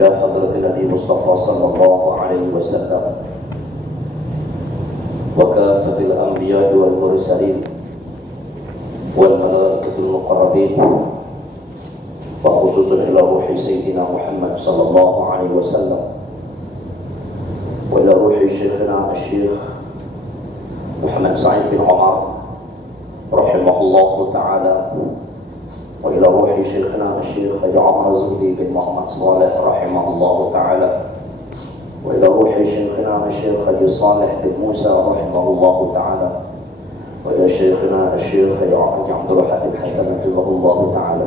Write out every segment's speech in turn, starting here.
إلى حضرة النبي مصطفى صلى الله عليه وسلم وكافة الأنبياء والمرسلين والملائكة المقربين وخصوصا إلى روح سيدنا محمد صلى الله عليه وسلم وإلى روح شيخنا الشيخ محمد سعيد بن عمر رحمه الله تعالى وإلى روح شيخنا الشيخ حاج عمر الزهري بن محمد صالح رحمه الله تعالى وإلى روح شيخنا الشيخ حاج صالح بن موسى رحمه الله تعالى وإلى شيخنا الشيخ حاج عبد الواحد الحسن حفظه الله تعالى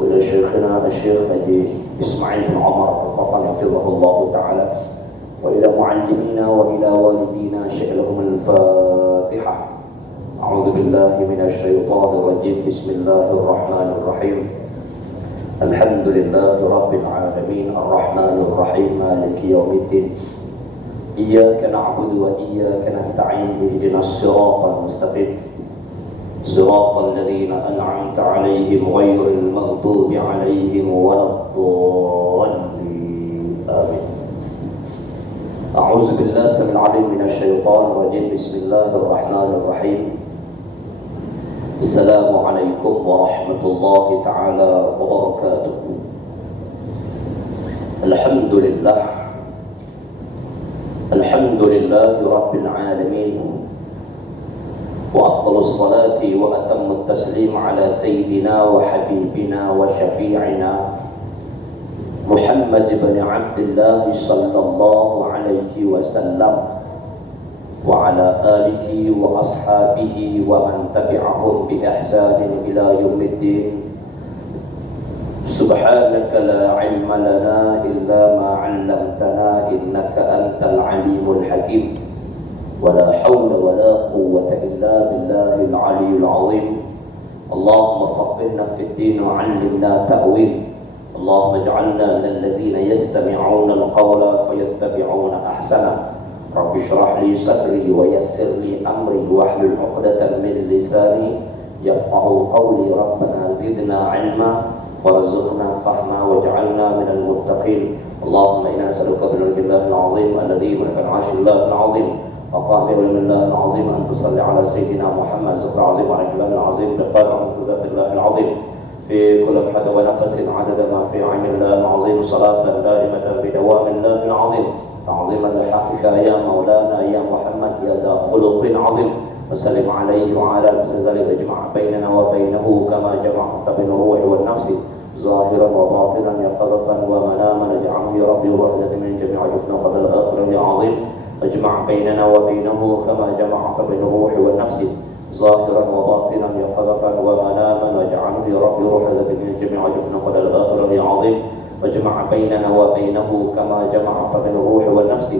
وإلى شيخنا الشيخ حاج إسماعيل بن عمر الفطن حفظه الله تعالى وإلى معلمينا وإلى والدينا شئلهم الفاتحة. أعوذ بالله من الشيطان الرجيم. بسم الله الرحمن الرحيم. الحمد لله رب العالمين الرحمن الرحيم مالك يوم الدين. إياك نعبد وإياك نستعين اهدنا الصراط المستقيم صراط الذين أنعمت عليهم غير المغضوب عليهم ولا الضالين آمين. أعوذ بالله السميع العليم من الشيطان الرجيم. بسم الله الرحمن الرحيم. السلام عليكم ورحمة الله تعالى وبركاته. الحمد لله الحمد لله رب العالمين وأفضل الصلاة وأتم التسليم على سيدنا وحبيبنا وشفيعنا محمد بن عبد الله صلى الله عليه وسلم وعلى آله وأصحابه ومن تبعهم بإحسان إلى يوم الدين. سبحانك لا علم لنا إلا ما علمتنا إنك أنت العليم الحكيم ولا حول ولا قوة إلا بالله العلي العظيم. اللهم فقهنا في الدين وعلمنا تأويل. اللهم اجعلنا من الذين يستمعون القول فيتبعون أحسنه. رب اشرح لي صدري ويسر لي أمري واحلل عقدة من لساني يفقهوا قولي. ربنا زدنا علما وارزقنا فهما واجعلنا من المتقين. اللهم إنا نسألك بنور الله العظيم الذي ملك العرش الله العظيم وقام من الله العظيم أن تصلي على سيدنا محمد ذكر العظيم وعلى الله العظيم بقدر ذات الله العظيم في كل لمحة ونفس عدد ما في عين الله العظيم صلاة دائمة بدوام الله العظيم تعظيما لحقك يا مولانا يا محمد يا ذا خلق عظيم. وسلم عليه وعلى المسلسل اجمع بيننا وبينه كما جمعت بين الروح والنفس ظاهرا وباطنا يقظة ومناما. اجعله يا ربي وحدة من جميع جفنا قبل الآخرة يا عظيم. اجمع بيننا وبينه كما جمعت بين الروح والنفس ظاهرا وباطنا يقظة ومناما. واجعله يا ربي وحدة من جميع جفنا قبل الآخرة يا عظيم. واجمع بيننا وبينه كما جمعت بين الروح والنفس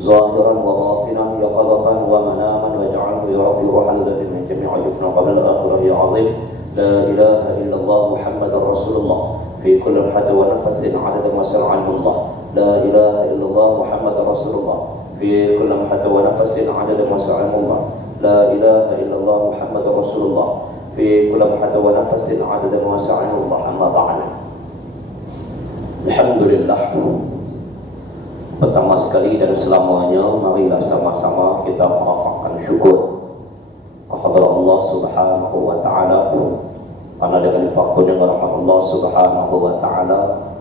ظاهرا وباطنا يقظة ومناما. واجعله يا ربي وحدة من جميع جفنا قبل الآخرة يا عظيم. لا إله إلا الله محمد رسول الله في كل لمحة ونفس عدد ما شرع عنه الله. لا إله إلا الله محمد رسول الله في كل لمحة ونفس عدد ما شرع عنه الله. لا إله إلا الله محمد رسول الله في كل لمحة ونفس عدد ما شرع عنه الله. أما بعد. Alhamdulillah. Pertama sekali dan selamanya marilah sama-sama kita mengucapkan syukur kepada Allah Subhanahu wa taala karena dengan faktor dan rahmat Allah Subhanahu wa taala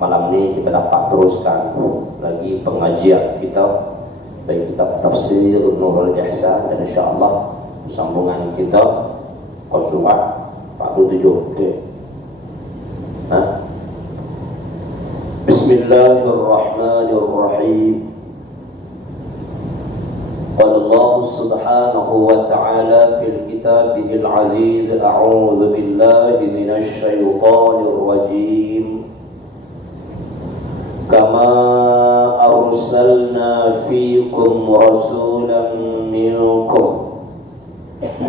malam ini kita dapat teruskan lagi pengajian kita dari kitab tafsir Nurul Ihsan dan insyaallah sambungan kita surat 47. Okey. Bismillahirrahmanirrahim. Qala Allah Subhanahu wa ta'ala fil kitabihil aziz a'udzu billahi minasy syaithanir rajim. Kama arsalna fiikum rasulan minkum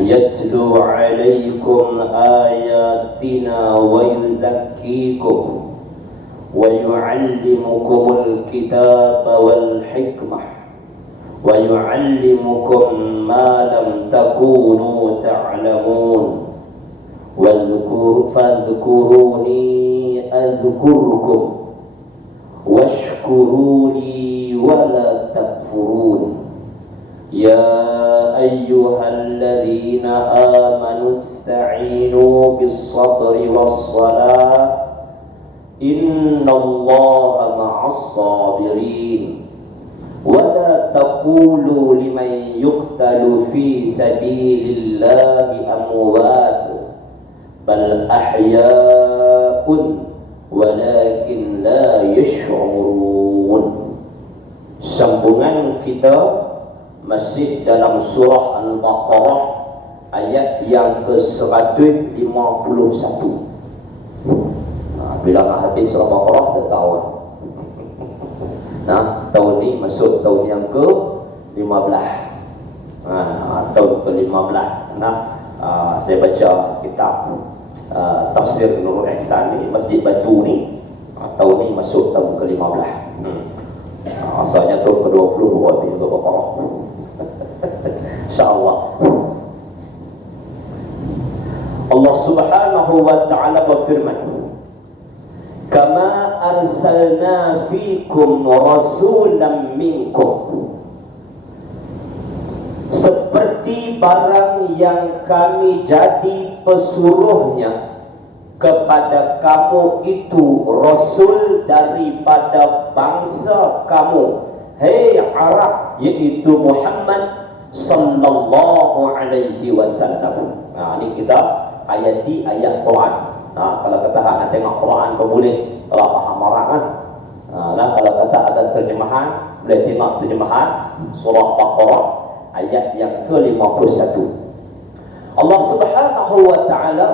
yatlu 'alaykum ayatina wa yuzakkikum ويعلمكم الكتاب والحكمة ويعلمكم ما لم تكونوا تعلمون فاذكروني أذكركم washkuruni wala takfurun. Ya ayyuhalladzina amanu ista'inu bis-sabri was-salah innallaha ma'as-sabirin. Wala taqulu liman yuqtalu fi sabilillahi amwat bal ahya'un walakin la yash'urun. Sambungan kita masih dalam surah Al-Baqarah ayat yang ke-151. Bila nak habis surah Al-Baqarah kita tahu. Tahun ni masuk tahun yang ke-15. Tahun ke-15. Saya baca kitab tafsir Nurul Ihsan ni, Masjid Batu ni, tahun ni masuk tahun ke-15. Asalnya tahun ke-20 buat di Baqarah. InsyaAllah. Allah Subhanahu wa ta'ala berfirman, kama arsalna fikum rasulan minkum, seperti barang yang kami jadi pesuruhnya kepada kamu itu rasul daripada bangsa kamu, hei Arab, iaitu Muhammad sallallahu alaihi wasallam. Ini kita ayati ayat Quran. Kalau kata nak tengok Quran pun boleh, kalau faham Arab kan. Kalau kata ada terjemahan, boleh tengok terjemahan surah Baqarah ayat yang ke-51. Allah Subhanahu wa ta'ala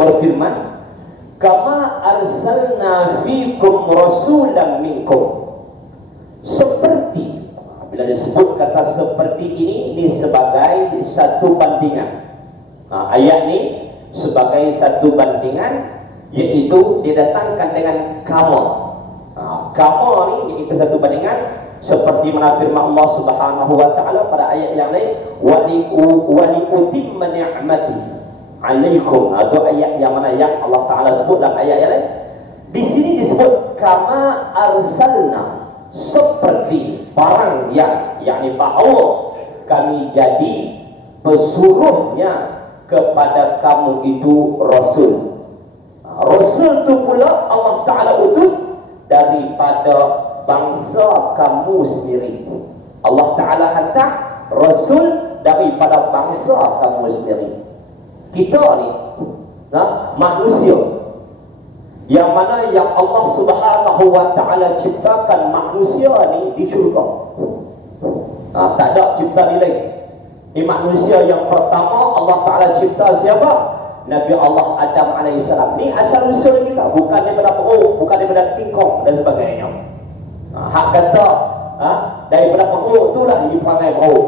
berfirman, kama arsalna fikum rasulan minkum, seperti. Bila disebut kata seperti ini sebagai satu bandingan. Ayat ni sebagai satu bandingan, iaitu didatangkan dengan kama. Kama ni iaitu satu bandingan, seperti mana firman Allah Subhanahu wa ta'ala pada ayat yang lain, wa li utimma ni'mati 'alaikum, atau ayat yang mana yang Allah Ta'ala sebut dalam ayat yang lain. Di sini disebut kama arsalna, seperti barang yang, yakni bahawa kami jadi pesuruhnya kepada kamu itu rasul. Rasul itu pula Allah Ta'ala utus daripada bangsa kamu sendiri. Allah Ta'ala hantar rasul daripada bangsa kamu sendiri. Kita ni manusia yang mana yang Allah Subhanahu wa ta'ala ciptakan manusia ni di syurga. Tak ada cipta ni lain. Ini manusia yang pertama Allah Ta'ala cipta siapa? Nabi Allah Adam AS. Ni asal usul kita, bukan daripada perut, bukan daripada tingkong dan sebagainya. Hak kata daripada perut itulah dipanggil perut.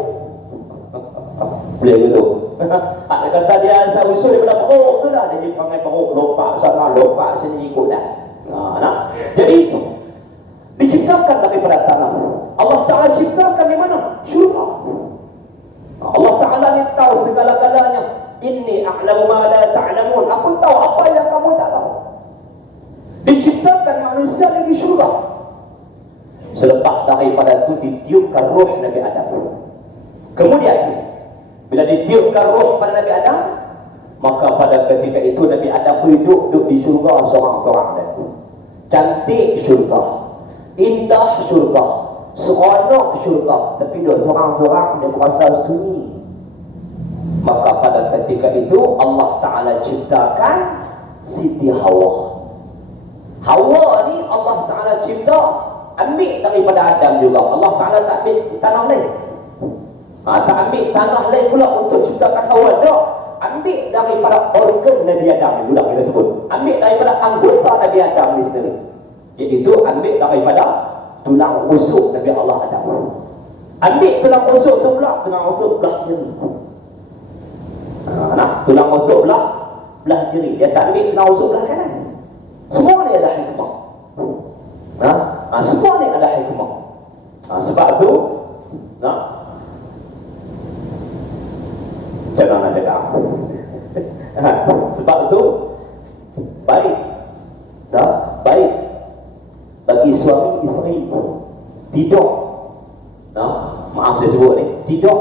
Boleh gitu. Hak kata dia asal usul daripada perut itulah dia dipanggil perut. Lompat sana, lompat sini, ikut dah. Jadi diciptakan daripada tanah. Allah Ta'ala ciptakan di mana? Syurga. Allah Ta'ala ni tahu segala-galanya. Inni a'lamu ma la ta'lamun. Aku tahu apa yang kamu tak tahu. Diciptakan manusia di syurga. Selepas daripada itu ditiupkan roh Nabi Adam. Kemudian bila ditiupkan roh pada Nabi Adam, maka pada ketika itu Nabi Adam duduk di syurga seorang-seorang. Cantik syurga, indah syurga, seronok syurga, tapi duduk seorang-seorang dia merasa sunyi. Maka pada ketika itu Allah Ta'ala ciptakan Siti Hawa. Hawa ni Allah Ta'ala cipta, ambil daripada Adam juga. Allah Ta'ala tak ambil tanah lain. Tak ambil tanah lain pula untuk ciptakan Hawa. Tak. Ambil daripada organ Nabi Adam. Sudah kita sebut. Ambil daripada anggota Nabi Adam ni sendiri. Iaitu ambil daripada tulang rusuk Nabi Allah Adam. Ambil tulang rusuk tu pula, tulang rusuk belah kiri. Tulang rusuk belah kiri. Dia tak ambil tulang rusuk belah kanan. Semua ni ada hikmah. Semua ni ada hikmah. Sebab tu jangan ada dah. Sebab tu baik baik bagi Tidak. Maaf saya sebut ni. Tidak.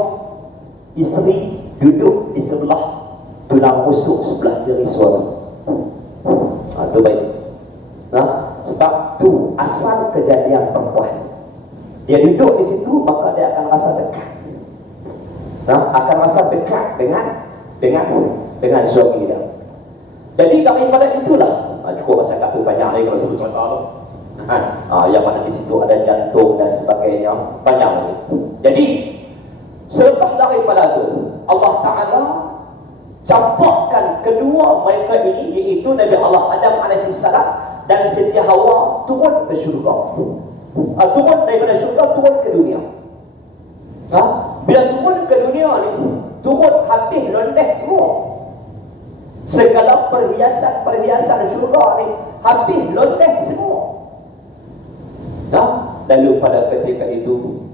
Isteri duduk di sebelah tulang rusuk sebelah kiri suami. Itu baik. Sebab tu asal kejadian perempuan. Dia duduk di situ, maka dia akan rasa dekat. Akan rasa dekat dengan suami dia. Jadi daripada itulah, cukup masa kata banyak lagi kalau sebut contoh tu. Yang mana di situ ada jantung dan sebagainya, banyak lagi. Jadi selepas daripada itu, Allah Ta'ala campurkan kedua mereka ini, iaitu Nabi Allah Adam AS dan Siti Hawa, turun ke syurga. Turun daripada syurga, turun ke dunia. Bila turun ke dunia ni, turun habis londeh semua. Segala perhiasan syurga ni habis londeh semua. Lalu pada ketika itu,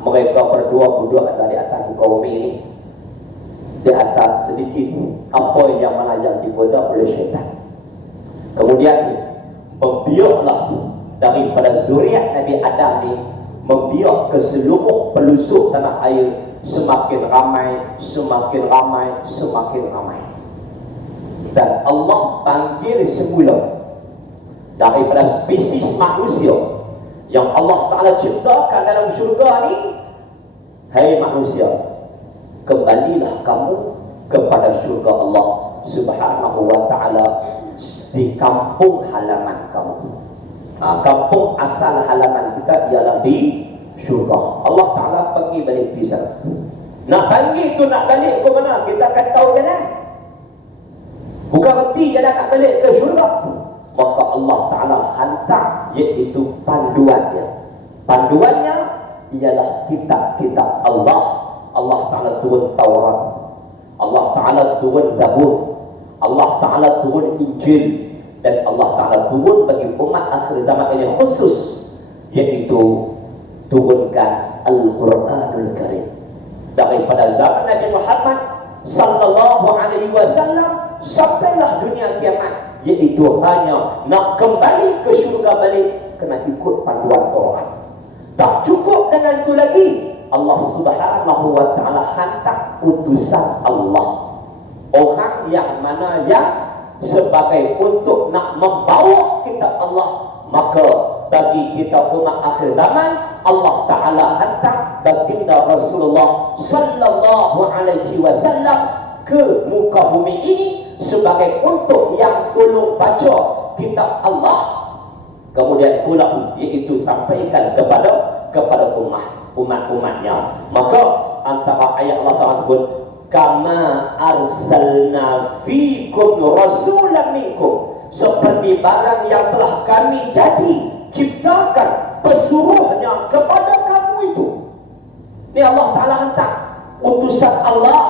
mereka berdua duduk di atas muka bumi ini, di atas sedikit apa yang mana yang digoda oleh syaitan. Kemudian membiaklah daripada zuriat Nabi Adam ni, membiak ke seluruh pelosok tanah air, semakin ramai, semakin ramai, semakin ramai. Dan Allah panggil semula daripada spesies manusia yang Allah Ta'ala ciptakan dalam syurga ni, hai manusia, kembalilah kamu kepada syurga Allah Subhanahu wa Ta'ala di kampung halaman kamu. Kampung asal halaman kita ialah di syurga. Allah Ta'ala panggil balik pisah. Nak panggil tu nak balik ke mana? Kita akan tahu jalan. Bukan berarti jalan nak balik ke syurga. Maka Allah Ta'ala hantar, iaitu panduannya. Panduannya ialah kitab-kitab Allah. Allah Ta'ala turun Taurat, Allah Ta'ala turun Zabur, Allah Ta'ala turun Injil, dan Allah Ta'ala turun bagi umat akhir zaman ini khusus, iaitu turunkan Al-Quranul Karim. Daripada zaman Nabi Muhammad sallallahu alaihi wasallam sampailah dunia kiamat, iaitu hanya nak kembali ke syurga balik, kena ikut panduan Quran. Tak cukup dengan itu lagi, Allah Subhanahu wa Ta'ala hantar utusan Allah, orang yang mana yang sebagai untuk nak membawa kitab Allah. Maka bagi kita umat akhir zaman, Allah Ta'ala hantar baginda Rasulullah sallallahu alaihi wasallam ke muka bumi ini sebagai untuk yang tolong baca kitab Allah. Kemudian pula iaitu sampaikan kepada umat-umatnya. Maka antara ayat Allah SWT sebut, kama arsalna fikum rasulan minkum, seperti barang yang telah kami ciptakan pesuruhnya kepada kamu itu. Ini Allah Ta'ala hantar utusan Allah,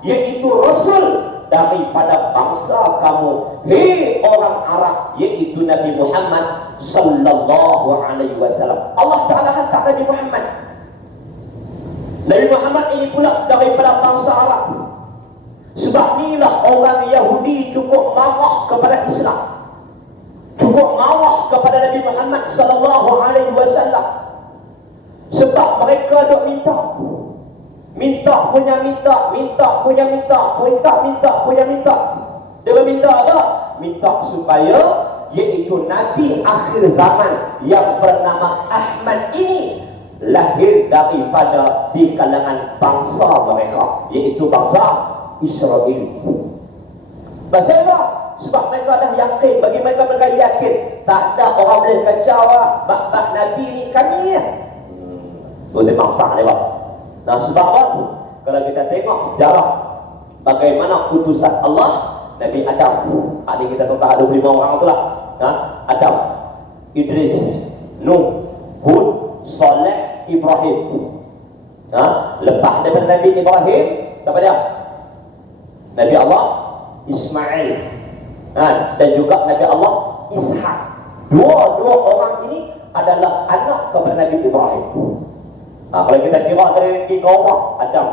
iaitu Rasul daripada bangsa kamu, hei orang Arab, iaitu Nabi Muhammad sallallahu alaihi wasallam. Allah Ta'ala hantar Nabi Muhammad. Nabi Muhammad ini pula daripada bangsa Arab. Sebab inilah orang Yahudi cukup marah kepada Islam, cukup marah kepada Nabi Muhammad sallallahu alaihi wasallam. Sebab mereka dok minta punya minta. Dia minta apa? Minta supaya iaitu Nabi akhir zaman yang bernama Ahmad ini lahir daripada di kalangan bangsa mereka, iaitu bangsa Israel. Pasal apa? Sebab mereka dah yakin, bagi mereka yakin tak ada orang boleh kacau bab Nabi ni kami. Tu dia manfaat dia. Nah, sebab apa? Kalau kita tengok sejarah bagaimana utusan Allah, Nabi Adam, adik kita total 25 orang itulah. Adam, Idris, Nuh, Hud, Saleh, Ibrahim. Lepas daripada Nabi Ibrahim, siapa dia? Nabi Allah Ismail, dan juga Nabi Allah Ishak. Dua orang ini adalah anak kepada Nabi Ibrahim. Kalau kita kira dari tiga orang, Adam,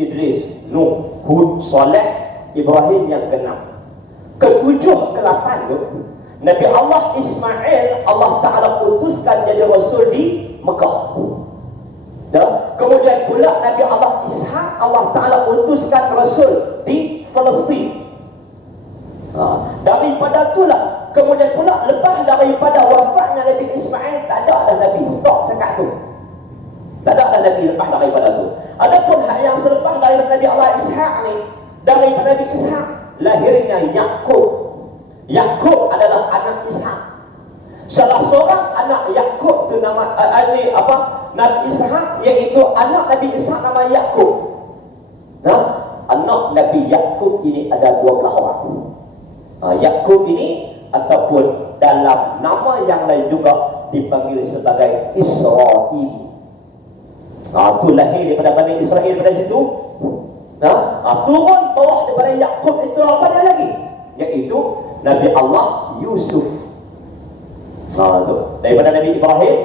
Idris, Nuh, Hud, Saleh, Ibrahim yang keenam. Ketujuh, ke-8 tu Nabi Allah Ismail, Allah Ta'ala utuskan jadi Rasul di Mekah. Kemudian pula Nabi Allah Ishaq, Allah Ta'ala utuskan Rasul di Palestin. Daripada itulah, kemudian pula lepas daripada wafatnya Nabi Ismail, tak ada Nabi, stop sekat tu. Tak ada Nabi lepas daripada tu. Adapun hak yang selepas daripada Nabi Allah Ishaq ni, daripada Nabi Ishaq lahirnya Yakub. Yakub adalah anak Ishaq. Salah seorang anak Yakub tu nama Nabi Ishaq, iaitu anak Nabi Ishaq nama Yakub. Anak Nabi Yakub ini ada 12 orang. Yakub ini ataupun dalam nama yang lain juga dipanggil sebagai Israel. Itu lahir daripada Bani Israel daripada situ. Turun bawah daripada Yakub itu apa dia lagi? Iaitu Nabi Allah Yusuf. Daripada Nabi Ibrahim,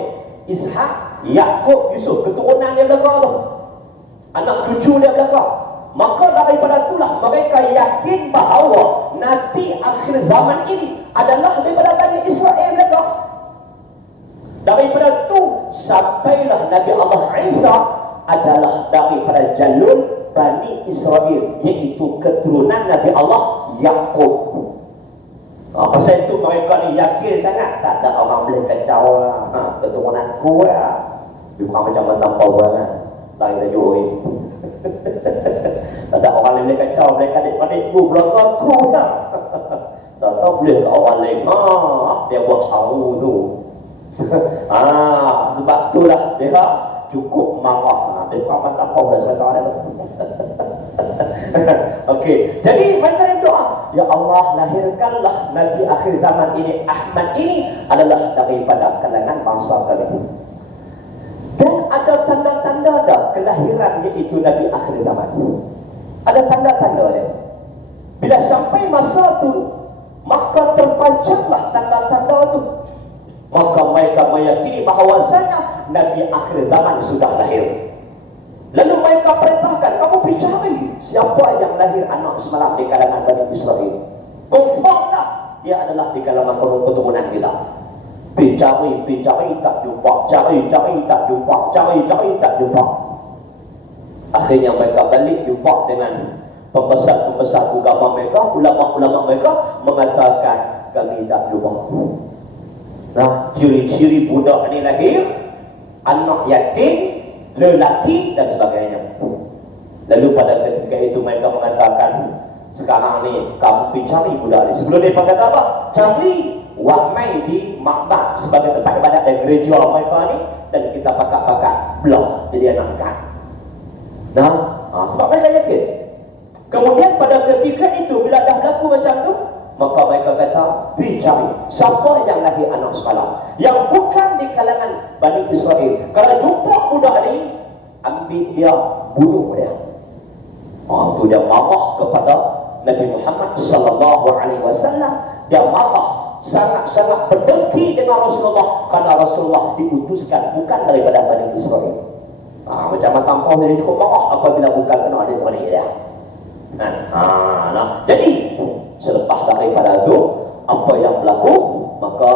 Ishak, Yakub, Yusuf, keturunan dia belakang tu, anak cucu dia belakang. Maka daripada itulah mereka yakin bahawa Nabi akhir zaman ini adalah daripada Bani Israel belakang. Daripada itu sampailah Nabi Allah Isa adalah daripada jalur Bani Israel, iaitu keturunan Nabi Allah Yakub. Pasal itu mereka ni yakin sangat, tak ada orang boleh kacau keturunan ku dia bukan macam tanpa banget lain dah join. Tak ada orang lain boleh kacau, mereka adik-adik ku belakang ku tak tahu boleh orang lain dia buat tahu tu. Sebab itulah dia cukup marah. Dia bukan tanpa dah saya Okey, jadi mereka doa, ya Allah, lahirkanlah Nabi akhir zaman ini, Ahmad ini adalah daripada kalangan bangsa kami. Dan ada tanda-tanda kelahiran iaitu Nabi akhir zaman. Ada tanda-tanda dia. Bila sampai masa tu, maka terpancarlah tanda-tanda tu. Maka mereka meyakini bahawasanya Nabi akhir zaman sudah lahir. Lalu mereka perintahkan, kamu pergi cari siapa yang lahir anak semalam di kalangan Bani Israel. Confirmlah dia adalah di kalangan keturunan kita. Pergi cari tak jumpa, cari tak jumpa, cari tak jumpa. Akhirnya mereka balik jumpa dengan pembesar-pembesar agama mereka, ulama-ulama mereka mengatakan kami tak jumpa. Ciri-ciri budak ni lahir anak yatim, lelaki dan sebagainya. Lalu pada ketika itu mereka mengatakan, sekarang ni kamu pergi cari budak ni. Sebelum dia kata apa? Cari wakmai di makbad sebagai tempat ibadat dan gereja mereka ni, dan kita pakat-pakat belah jadi anak ikan. Sebab mereka yakin. Kemudian pada ketika itu bila dah berlaku macam tu, maka mereka kata, pergi cari siapa yang lahir anak semalam yang bukan di kalangan Bani Israel. Kalau jumpa budak ni, ambil dia, bunuh dia. Itu dia marah kepada Nabi Muhammad sallallahu alaihi wasallam. Dia marah, sangat-sangat berdengki dengan Rasulullah kerana Rasulullah diutuskan bukan daripada Bani Israel. Macam tanpa dia cukup marah apabila bukan kena ada bani dia. Jadi selepas daripada itu apa yang berlaku, maka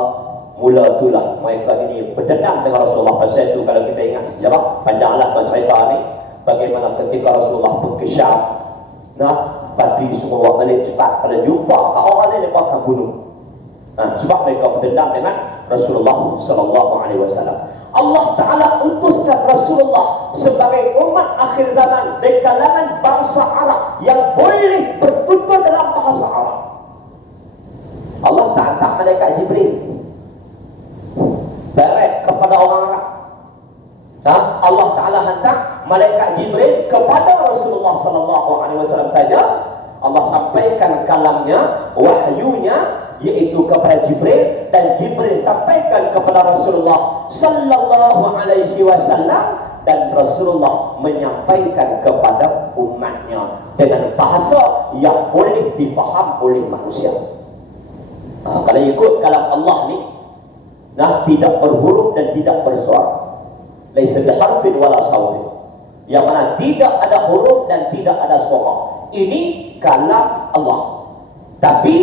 mula itulah mereka ini berdendam dengan Rasulullah. Pasal itu kalau kita ingat sejarah, panjanglah cerita ni, bagaimana ketika Rasulullah berkesyaf, pagi semua balik cepat, pada jumpa orang lain mereka akan bunuh. Sebab mereka berdendam dengan Rasulullah sallallahu alaihi wasallam. Allah Ta'ala utuskan Rasulullah sebagai umat akhir zaman dari kalangan bangsa Arab yang boleh bertutur dalam bahasa Arab. Allah Ta'ala hantar malaikat Jibril direct kepada orang Arab. Allah Ta'ala hantar malaikat Jibril kepada Rasulullah sallallahu alaihi wasallam saja. Allah sampaikan kalamnya, wahyunya, iaitu kepada Jibril, dan Jibril sampaikan kepada Rasulullah sallallahu alaihi wasallam, dan Rasulullah menyampaikan kepada umatnya dengan bahasa yang boleh difaham oleh manusia. Kalau ikut kalam Allah ni, tidak berhuruf dan tidak bersuara, laisa biharfin wala sautin, yang mana tidak ada huruf dan tidak ada suara. Ini kalam Allah. Tapi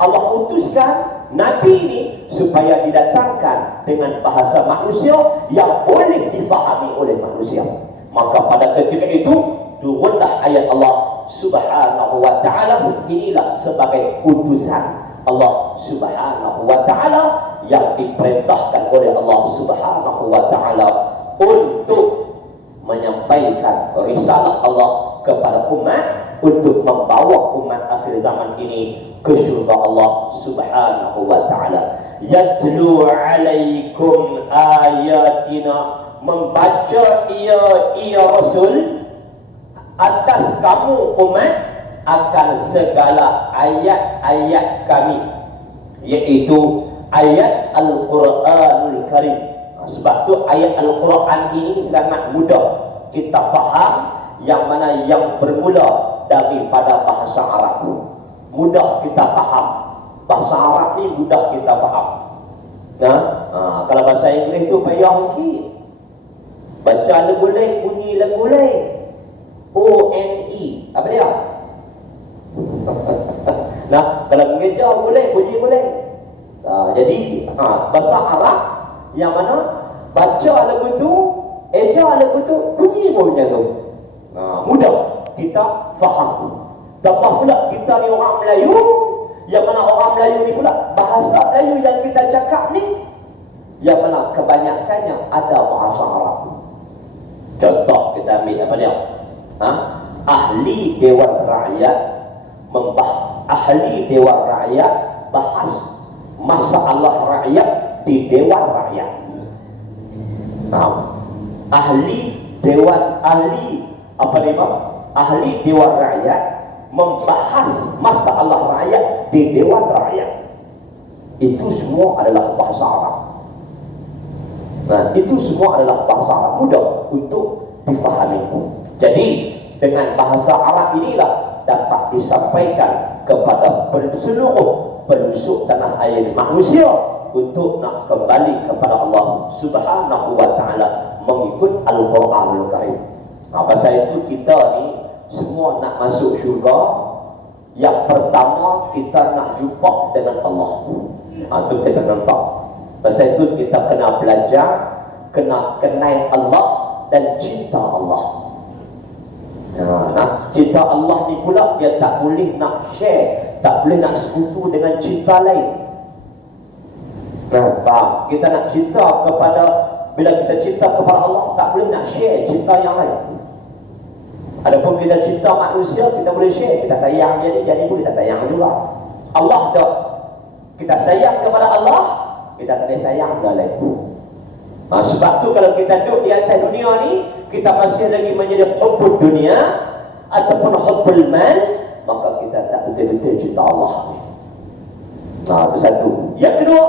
Allah utuskan Nabi ini supaya didatangkan dengan bahasa manusia yang boleh difahami oleh manusia. Maka pada ketika itu turunlah ayat Allah Subhanahu wa ta'ala. Inilah sebagai utusan Allah Subhanahu wa ta'ala yang diperintahkan oleh Allah Subhanahu wa ta'ala untuk menyampaikan risalah Allah kepada umat, untuk membawa umat akhir zaman ini ke syurga Allah Subhanahu wa ta'ala. Yatlu alaikum ayatina, membaca ia Rasul atas kamu umat akan segala ayat-ayat kami, yaitu ayat Al-Quranul Karim. Sebab tu ayat Al-Quran ini sangat mudah kita faham, yang mana yang bermula daripada bahasa Arab. Mudah kita faham. Bahasa Arab ni mudah kita faham. Kalau bahasa Inggeris tu payah sikit. Baca lagu lain, bunyi lagu lain. O-N-E. Apa dia? Kalau mengejar boleh, bunyi boleh. Jadi bahasa Arab yang mana baca lagu tu, ejar lagu tu, bunyi pun macam tu. Mudah kita faham. Tambah pula kita ni orang Melayu, yang mana orang Melayu ni pula bahasa Melayu yang kita cakap ni, yang mana kebanyakannya ada bahasa Arab. Contoh kita ambil apa dia? Ahli Dewan Rakyat ahli Dewan Rakyat bahas masalah rakyat di Dewan Rakyat. Ahli Dewan Rakyat membahas masalah rakyat di Dewan Rakyat. Itu semua adalah bahasa Arab. Itu semua adalah bahasa Arab, mudah untuk difahami. Jadi dengan bahasa Arab inilah dapat disampaikan kepada seluruh penduduk tanah air manusia untuk nak kembali kepada Allah Subhanahu wa ta'ala mengikut Al-Quranul Karim. Pasal itu kita ni semua nak masuk syurga, yang pertama kita nak jumpa dengan Allah. Itu kita nampak. Pasal itu kita kena belajar, kena kenal Allah dan cinta Allah. Cinta Allah ni pula dia tak boleh nak share, tak boleh nak sekutu dengan cinta lain. Faham? Kita nak cinta kepada, bila kita cinta kepada Allah, tak boleh nak share cinta yang lain. Adapun kita cinta manusia, kita boleh share. Kita sayang jadi pun kita sayang juga. Allah tak. Kita sayang kepada Allah, kita tak boleh sayang ke lain. Sebab tu kalau kita duduk di atas dunia ni, kita masih lagi menjadi hubbul dunia ataupun hubbul mal, maka kita tak betul-betul cinta Allah. Itu satu. Yang kedua,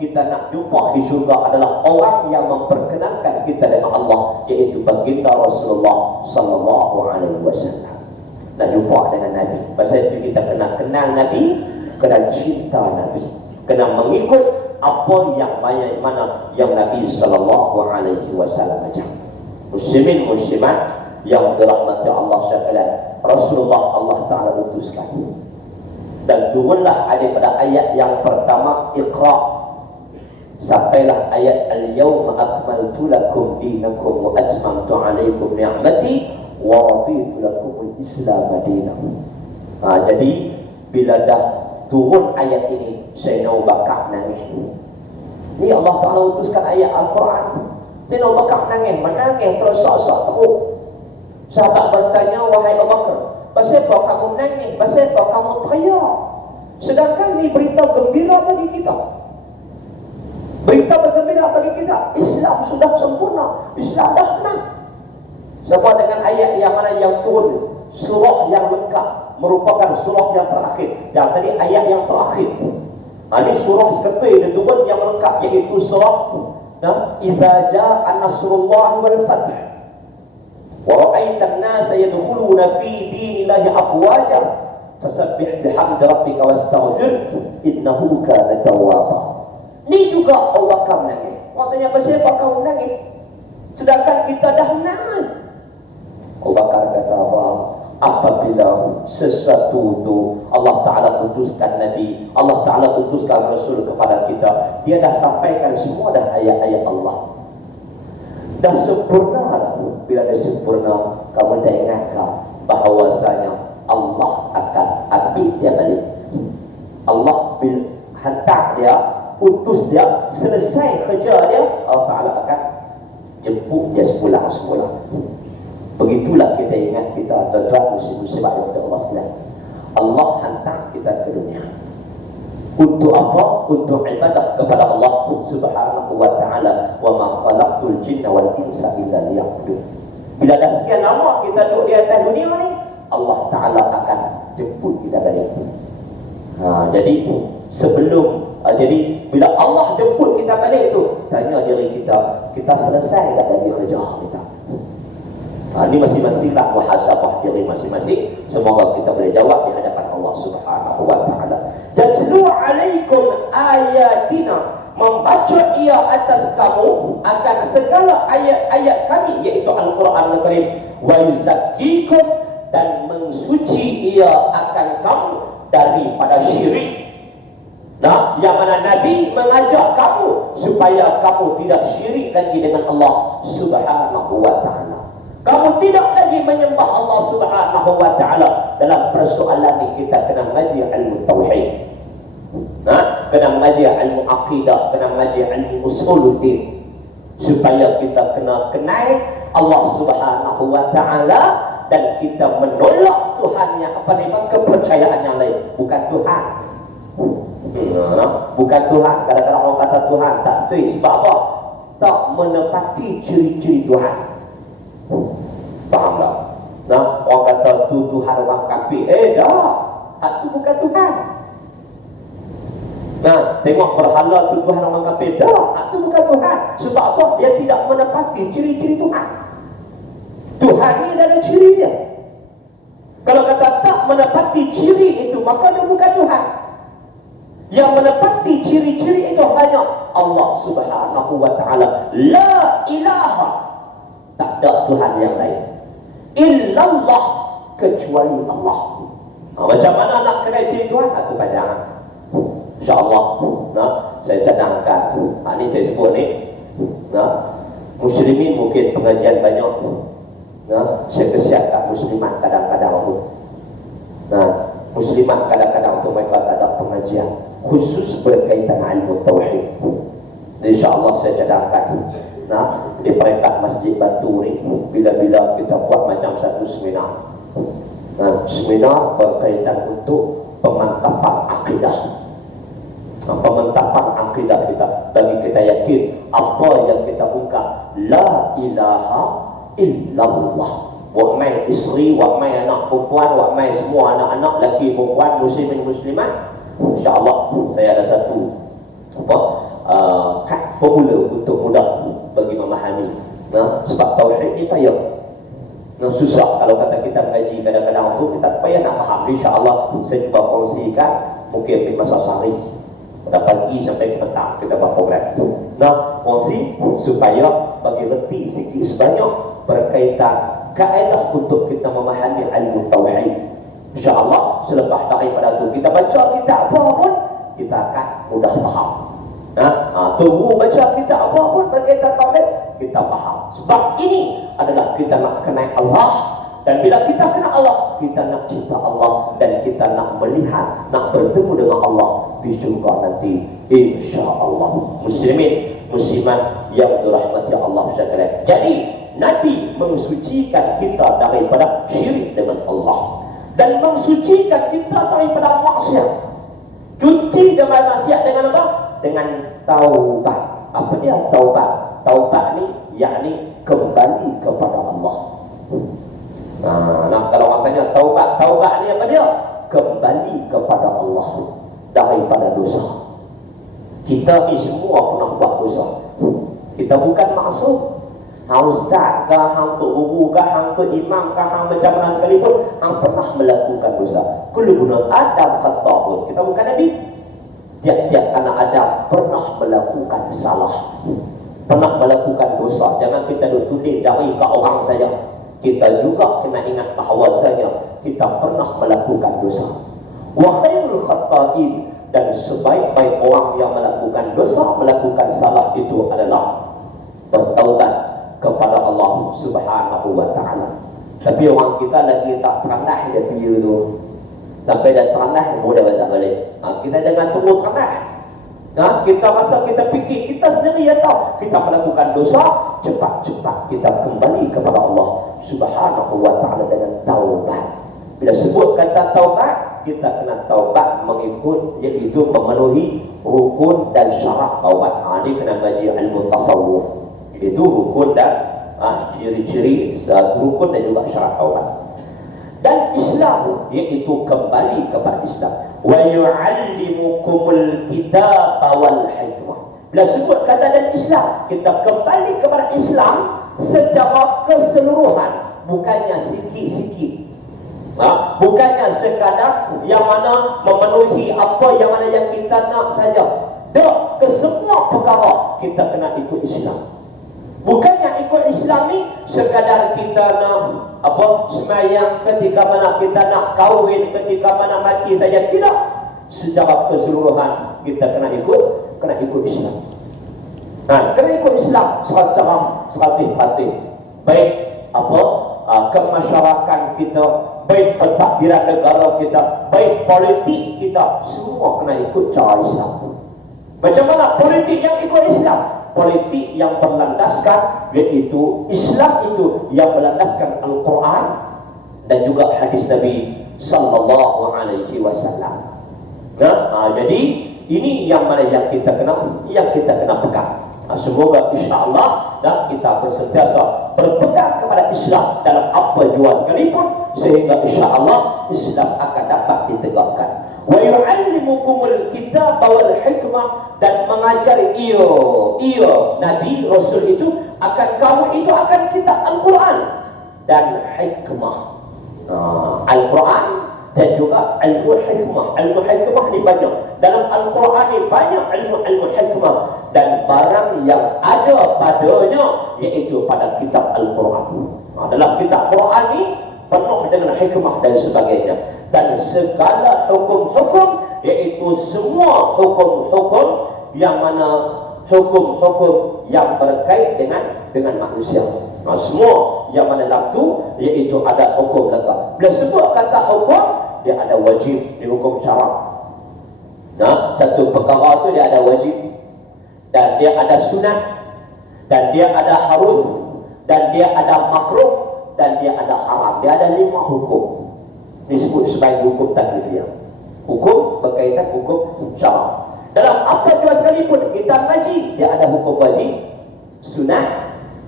kita nak jumpa di syurga adalah orang yang memperkenalkan kita dengan Allah, iaitu baginda Rasulullah sallallahu alaihi wasallam. Nak jumpa dengan Nabi. Pasal itu kita kena kenal Nabi, kena cinta Nabi, kena mengikut apa yang mana yang Nabi sallallahu alaihi wasallam ajar. Muslimin muslimat yang dirahmati Allah sekalian, Rasulullah Allah Ta'ala utuskan, dan turunlah daripada ayat yang pertama Iqra sampailah ayat Al-yawma akmaltu lakum dinakum wa atmamtu alaikum ni'mati wa raditu lakum al-islam dinan. Jadi bila dah turun ayat ini, Sayyidina Abu Bakar nangis. Ni Allah Ta'ala utuskan ayat Al-Quran, Sayyidina Abu Bakar menangis terasa-asa teruk. Sahabat bertanya, wahai Abu Bakar, pasal apa kamu menangis? Pasal apa kamu teriak? Sedangkan ni berita gembira bagi kita. Berita bergembira bagi kita. Islam sudah sempurna. Islam dah menang. Sebab dengan ayat yang mana yang turun, surah yang lengkap, merupakan surah yang terakhir. Yang tadi ayat yang terakhir. Ini surah sekali dia turun yang lengkap, iaitu surah Idza jaa nasrullah wal fath wa ra'aita an-nasa yadkhuluna fi dinillahi afwaja fasabbih bihamdi rabbika wastaghfir innahu kana tawwaba. Ni juga Allah akan menangis. Orang tanya, kenapa kau menangis sedangkan kita dah menang? Abu Bakar kata, apa? apabila sesuatu itu Allah Ta'ala utuskan Nabi, Allah Ta'ala utuskan Rasul kepada kita, dia dah sampaikan semua dah ayat-ayat Allah, dah sempurna dah. Bila dah sempurna, kamu dah ingatkan bahawasanya Allah akan ambil dia balik. Allah bila hantar dia, utus dia, selesai kerja dia, Allah Ta'ala akan jemput dia semula. Begitulah kita ingat kita tuan-tuan muslim-muslim yang Allah sekalian. Allah hantar kita ke dunia. Untuk apa? Untuk ibadah kepada Allah Subhanahu wa ta'ala. Wa ma khalaqtul jinna wal insa illa liya'budun. Bila dah sekian lama kita duduk di atas dunia ni, Allah Ta'ala akan jemput kita balik. Jadi sebelum jadi bila Allah jemput kita balik tu, tanya diri kita, kita selesai tak lagi kerja kita? Ini masing-masinglah muhasabah diri masing-masing. Semoga kita boleh jawab di hadapan Allah Subhanahu wa ta'ala. Tajlu alaikum ayatina, membaca ia atas kamu akan segala ayat-ayat kami, iaitu Al-Quran Al-Karim. Wa yuzakkikum, dan mensuci ia akan kamu daripada syirik. Nah, yang mana Nabi mengajak kamu supaya kamu tidak syirik lagi dengan Allah Subhanahu wa ta'ala. Kamu tidak lagi menyembah Allah Subhanahu wa ta'ala. Dalam persoalan ini kita kena mengaji ilmu tauhid, kena mengaji ilmu akidah, kena mengaji ilmu usuluddin, supaya kita kena kenal Allah Subhanahu wa ta'ala, dan kita menolak Tuhan yang kepercayaan yang lain. Bukan Tuhan, bukan Tuhan. Kadang-kadang orang kata Tuhan tak betul. Sebab apa? Tak menepati ciri-ciri Tuhan. Faham tak? Orang kata tu Tuhan orang kafir. Dah, itu bukan Tuhan. Tengok berhala tu Tuhan orang kafir. Dah, itu bukan Tuhan. Sebab apa? Dia tidak menepati ciri-ciri Tuhan. Tuhan ni ada ciri dia. Kalau kata tak menepati ciri itu, maka dia bukan Tuhan. Yang menepati ciri-ciri itu hanya Allah Subhanahu wa ta'ala. La ilaha, tak ada Tuhan yang lain, illallah, kecuali Allah. Macam mana nak kenal ciri Tuhan? Itu panjang, InsyaAllah. Saya cadangkan. Ini saya sebut ni, muslimin mungkin pengajian banyak. Saya kesiapkan muslimat kadang-kadang tu. Muslimat kadang-kadang tu mereka ada pengajian khusus berkaitan ilmu tauhid. InsyaAllah saya cadangkan. Di peringkat Masjid Batu ni, bila-bila kita buat macam satu seminar. Seminar berkaitan untuk pemantapan akidah. Pemantapan akidah kita, bagi kita yakin apa yang kita ungkap, la ilaha illallah. Wak mai isteri, wak mai anak perempuan, wak mai semua anak-anak lelaki perempuan, muslimin muslimat. InsyaAllah saya ada satu formula untuk mudah bagi memahami. Sebab tauhid ni payah, susah. Kalau kata kita mengaji kadang-kadang tu kita payah nak faham. InsyaAllah saya cuba kongsikan, mungkin di masa sehari, pada pagi sampai ke petang kita buat program. Kongsi supaya bagi reti sikit sebanyak berkaitan kaedah untuk kita memahami ilmu tauhid. InsyaAllah selepas daripada tu kita baca kitab apa pun, kita akan mudah faham. Tunggu baca kitab apa pun berkaitan tauhid, kita faham. Sebab ini adalah kita nak kenal Allah. Dan bila kita kenal Allah, kita nak cinta Allah, dan kita nak melihat, nak bertemu dengan Allah di syurga nanti, insya-Allah. Muslimin muslimat yang dirahmati Allah sekalian. Jadi Nabi mensucikan kita daripada syirik dengan Allah, dan mensucikan kita daripada maksiat. Cuci dari maksiat dengan apa? Dengan taubat. Apa dia taubat? Taubat ni yakni kembali kepada Allah. Kalau orang tanya taubat ni apa dia? Kembali kepada Allah daripada dosa. Kita ni semua pernah buat dosa. Kita bukan maksum. Hang ustaz kah, hang tok guru kah, hang tok imam kah, hang macam mana sekalipun, hang pernah melakukan dosa. Kullu guna Adam khata'un. Kita bukan Nabi. Tiap-tiap anak Adam pernah melakukan salah, pernah melakukan dosa. Jangan kita tulis jari ke orang saja. kita juga kena ingat bahawasanya kita pernah melakukan dosa. Wa khairul khata'in, dan sebaik-baik orang yang melakukan dosa, melakukan salah itu adalah bertaubat kepada Allah Subhanahu wa taala. Tapi orang kita lagi tak teranah dia pergi tu. Sampai dah teranah mudah tak balik. Kita jangan tunggu teranah. Kita rasa, kita fikir, kita sendiri yang tahu kita melakukan dosa, cepat-cepat kita kembali kepada Allah Subhanahu wa taala dengan taubat. Bila sebut kata taubat, kita kena taubat mengikut, iaitu memenuhi rukun dan syarat taubat. Ini kena ngaji ilmu tasawuf. Itu rukun dan ciri-ciri rukun dan juga syarat taubat. Dan Islam, iaitu kembali kepada Islam. Wa yu'allimukumul kitaba wal hikmah. Bila sebut kata dan Islam, kita kembali kepada Islam secara keseluruhan, bukannya sikit-sikit. Bukannya sekadar yang mana memenuhi apa yang mana yang kita nak saja. Dah, ke semua perkara kita kena ikut Islam. Bukannya ikut Islam ni sekadar kita nak semayang ketika mana kita nak kahwin, ketika mana mati saja. Tidak. Secara keseluruhan kita kena ikut Islam. Kena ikut Islam secara hati-hati. Baik kemasyarakat kita, baik pentadbiran negara kita, baik politik kita, semua kena ikut cara Islam. Macam mana politik yang ikut Islam? Politik yang berlandaskan, iaitu Islam itu yang berlandaskan Al-Quran dan juga hadis Nabi sallallahu alaihi wasallam. Jadi ini yang mana yang kita kena pegang. Semoga insya-Allah kita bersentiasa berpegang kepada Islam dalam apa jua sekalipun, sehingga insya-Allah Islam akan dapat ditegakkan. Wa yu'allimukumul kitaba wal hikmah, dan mengajari ia Nabi Rasul itu akan kamu itu akan kitab Al-Quran dan hikmah. Al-Quran dan juga ilmu hikmah. Ilmu hikmah ni banyak. Dalam Al-Quran ni banyak ilmu hikmah, dan barang yang ada padanya iaitu pada kitab Al-Quran. Dalam kitab Quran ni penuh dengan hikmah dan sebagainya. Dan segala hukum-hukum, iaitu semua hukum-hukum yang mana hukum-hukum yang berkait dengan manusia. Semua yang mana dalam tu iaitu ada hukum laka. Bila sebut kata hukum, dia ada wajib di hukum syarak. Satu perkara tu dia ada wajib, dan dia ada sunat, dan dia ada harus, dan dia ada makruh, dan dia ada haram. Dia ada 5 hukum. Disebut sebagai hukum taklifiyah. Hukum berkaitan hukum syarak. Dalam apa jua sekalipun kita ngaji, dia ada hukum wajib, sunat,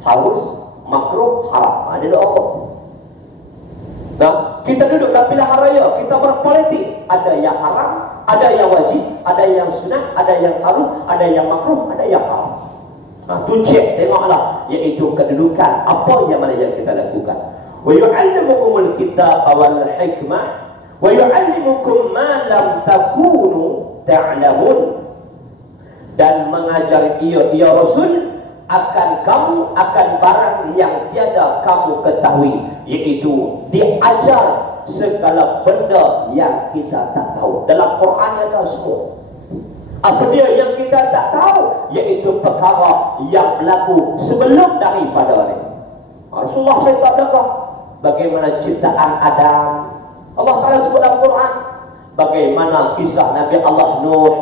harus, makruh, haram. Ada 2 hukum. Kita duduk dalam pilihan raya, kita berpolitik, ada yang haram, ada yang wajib, ada yang sunat, ada yang harus, ada yang makruh, ada yang haram. Tu cek, tengoklah, iaitu kedudukan apa yang mana yang kita lakukan. Wa yu'allimukumul kitaba wal hikmah wa yu'allimukum ma lam takunu ta'lamun, dan mengajar ia Rasul akan kamu akan barang yang tiada kamu ketahui, iaitu diajar segala benda yang kita tak tahu. Dalam Quran ada semua. Apa dia yang kita tak tahu? Iaitu perkara yang berlaku sebelum daripada ini. Rasulullah SAW bagaimana ciptaan Adam, Allah Ta'ala sebut dalam Quran. Bagaimana kisah Nabi Allah Nuh,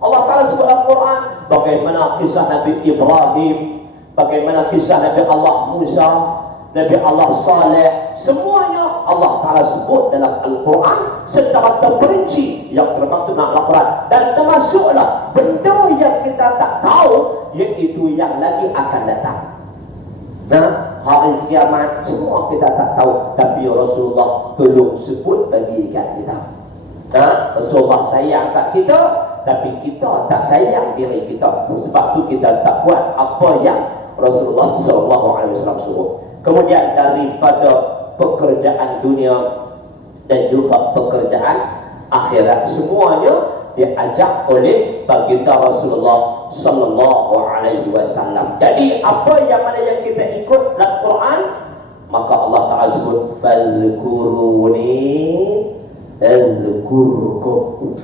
Allah Ta'ala sebut dalam Quran. Bagaimana kisah Nabi Ibrahim, bagaimana kisah Nabi Allah Musa, Nabi Allah Saleh. Semuanya Allah Ta'ala sebut dalam Al-Quran secara terperinci yang termaktub dalam Al-Quran. Dan termasuklah benda yang kita tak tahu, iaitu yang lagi akan datang. Hari kiamat semua kita tak tahu, tapi Rasulullah tolong sebut bagi kita. Rasulullah sayang kat kita, tapi kita tak sayang diri kita. Sebab tu kita tak buat apa yang Rasulullah SAW suruh. Kemudian daripada pekerjaan dunia dan juga pekerjaan akhirat, semuanya diajak oleh baginda Rasulullah sallallahu alaihi wasallam. Jadi apa yang mana yang kita ikut dalam Quran, Maka Allah Ta'ala sebut fadhkuruni azkurkum.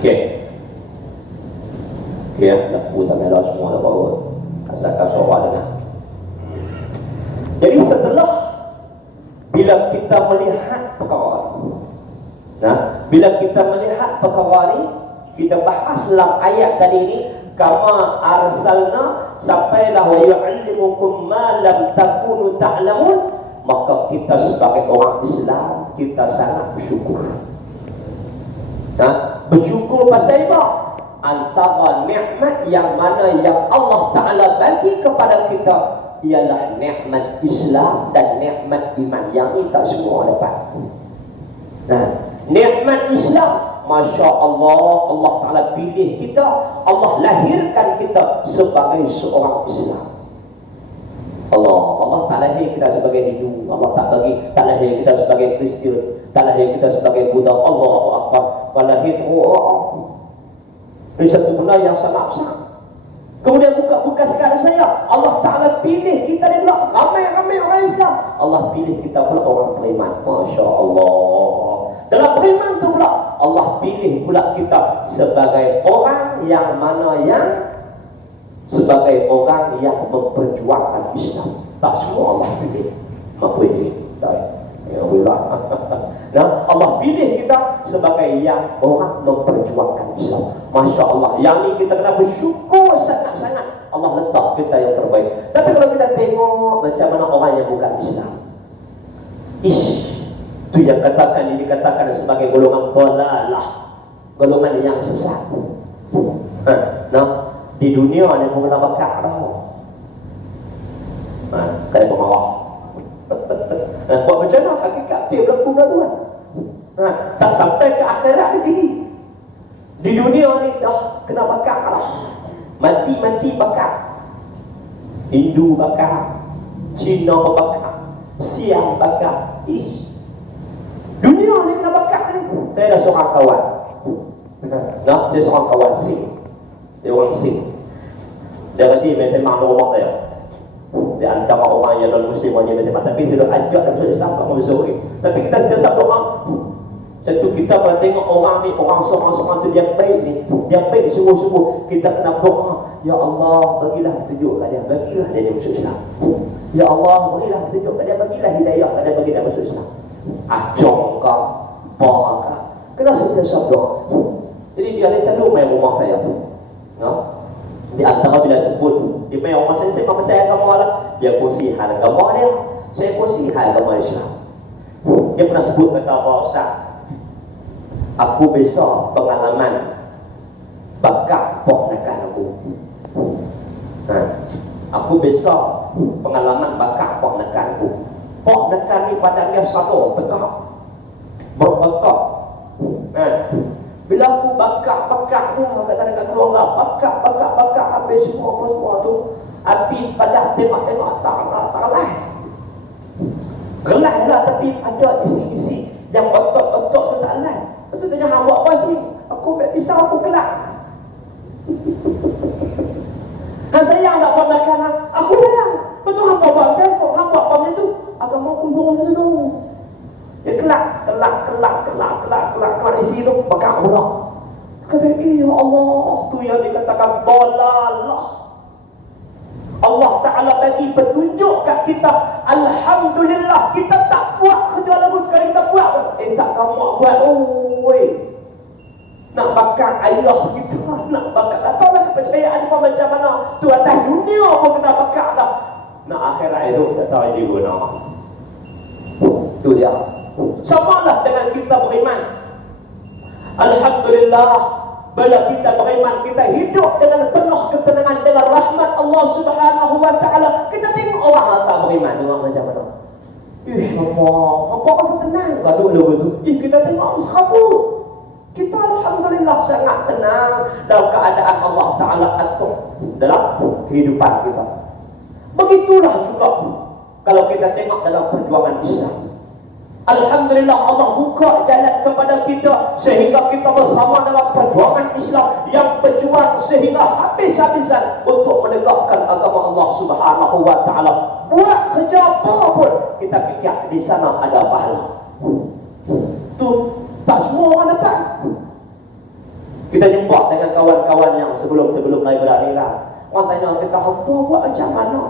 Okey. Okey, dah putar merah semua dah bawa. Asalkan soal dengar. Jadi setelah bila kita melihat perkara ni, bila kita melihat perkara ni, kita bahas dalam ayat tadi ni, kama arsalna sampailah wa yu'allimukum ma lam takunu ta'lamun, maka kita sebagai orang Islam kita sangat bersyukur. Bersyukur pasal apa? Antara nikmat yang mana yang Allah Ta'ala bagi kepada kita ialah nikmat Islam dan nikmat iman. Yang ni tak semua dapat. Nikmat Islam, Masya Allah, Allah Ta'ala pilih kita, Allah lahirkan kita sebagai seorang Islam. Allah tak lahir kita sebagai Hindu, Allah tak lahir kita sebagai Kristian, tak lahir kita sebagai Buddha. Allah Akbar. Lahir ini satu benda yang sangat besar. Kemudian buka sekali saya, Allah Ta'ala pilih kita ni pula, ramai-ramai orang Islam, Allah pilih kita pula orang beriman. Masya Allah. Dalam beriman tu pula Allah pilih pula kita sebagai orang yang mana yang sebagai orang yang memperjuangkan Islam. Tak semua Allah pilih. Mampu ini. Ya Allah. Allah pilih kita sebagai yang orang memperjuangkan Islam. Masya Allah. Yang ni kita kena bersyukur sangat-sangat. Allah letak kita yang terbaik. Tapi kalau kita tengok macam mana orang yang bukan Islam, itu yang dikatakan sebagai golongan dalalah, golongan yang sesat. Di dunia ni pun kena bakar dah. Kaya pemarah. Buat macam mana hakikat dia berlaku dah tuan. Tak sampai ke akhirat lagi. Di dunia ni dah kena bakar dah. Mati-mati bakar. Hindu bakar, Cina bakar, Siam bakar. Dunia ni kena bakar ni. Saya ada seorang kawan. Saya seorang kawan Sing. Dia orang Sing. Dia tadi memang rumah saya. Di antara orang yang non-Muslim orang yang memang, tapi dia ajak dalam Islam tak masuk. Tapi kita satu orang. Satu kita kalau tengok orang ni, orang seorang-seorang tu dia baik ni, dia baik sungguh-sungguh, kita kena doa, ya Allah bagilah petunjuk kat dia, bagilah dia masuk Islam. Ya Allah bagilah petunjuk kat dia, bagilah hidayah kat dia, bagi dia masuk Islam. Acong kah, apa kah, kena sentiasa doa. Jadi dia selalu main rumah saya tu. Di antara bila sebut dia main orang sensip apa saya agama lah, dia kongsi hal agama dia, saya kongsi hal agama Islam. Dia pernah sebut kata apa, Ustaz, aku besar pengalaman bakar pok nakal aku. Aku Aku besar pengalaman bakar pok nekanku. Pok nekan ni pada dia sabar, tegak, berotot. Bila aku bakar dia, kata dengan keluarga, bakar habis semua tu. Api pada tengok tak lah. Gelap lah, tapi ada isi-isi yang otot-otot tu tak lah. Lepas tu tanya, hang buat apa sih? Aku ambil pisau, aku gelap. Hang sayang tak buat makanan? Aku sayang. Lepas tu hang buat tembok, hang buat macam tu. Agama aku turun macam tu. Dia kelak isi tu bakar pula. Kata, ya Allah, tu yang dikatakan dalalah. Allah Ta'ala bagi petunjuk kat kita. Alhamdulillah, kita tak buat kerja lagu sekali kita buat. Tak kamu buat. Nak bakar ayah kita, nak bakar. Tak tahu lah kepercayaan apa macam mana. Tu atas dunia pun kena bakar dah. Nak akhirat itu tak tahu dia guna. Tu dia. Sama lah dengan kita beriman. Alhamdulillah, bila kita beriman, kita hidup dengan penuh ketenangan, dengan rahmat Allah Subhanahu wa Ta'ala. Kita tengok orang tak beriman, tengok macam mana. Apa rasa tenang gaduh lagu tu. Kita tengok sahabat. Kita alhamdulillah sangat tenang dalam keadaan Allah Ta'ala atur dalam kehidupan kita. Begitulah juga kalau kita tengok dalam perjuangan Islam. Alhamdulillah, Allah buka jalan kepada kita sehingga kita bersama dalam perjuangan Islam yang berjuang sehingga habis-habisan untuk menegakkan agama Allah Subhanahu wa Ta'ala. Buat kerja apa pun kita fikir di sana ada pahala. Tu tak semua orang datang. Kita jumpa dengan kawan-kawan yang sebelum lagi berakhirat. Orang tanya kita, hampa buat macam mana?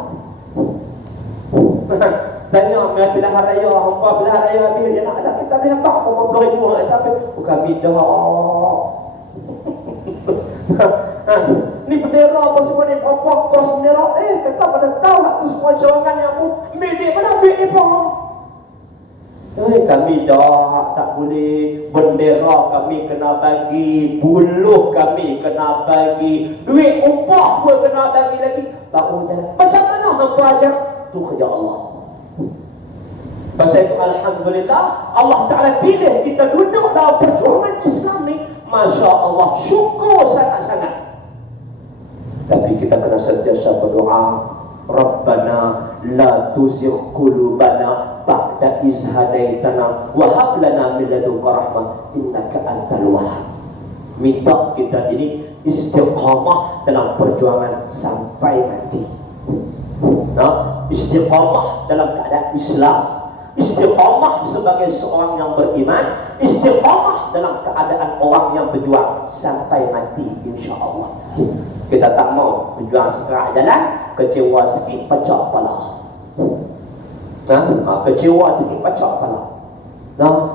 Tanya, bila hari raya, hampa bila hari raya habis, dia nak ada kita boleh apa? Apa ribu, tapi bukan bidah. Ni bendera apa semua ni, apa kos bendera. Kata pada tahu lah tu semua cawangan yang aku ambil mana ambil ni pun. Kami dah tak boleh. Bendera kami kena bagi, buluh kami kena bagi, duit upah pun kena bagi lagi. Baru jalan. Macam mana hampa ajar? Tu kerja Allah. Pasal itu alhamdulillah, Allah Ta'ala pilih kita duduk dalam perjuangan Islam ni. Masya Allah, syukur sangat-sangat. Tapi kita kena sentiasa berdoa, Rabbana la tuzigh qulubana ba'da iz hadaitana wa hab lana min ladunka rahmah innaka antal wahhab. Minta kita ini istiqamah dalam perjuangan sampai mati. Istiqamah dalam keadaan Islam, istiqamah sebagai seorang yang beriman, istiqamah dalam keadaan orang yang berjuang sampai mati, insya-Allah. Kita tak mau berjuang setengah jalan, kecewa sikit pecah kepala. Kecewa sikit pecah kepala.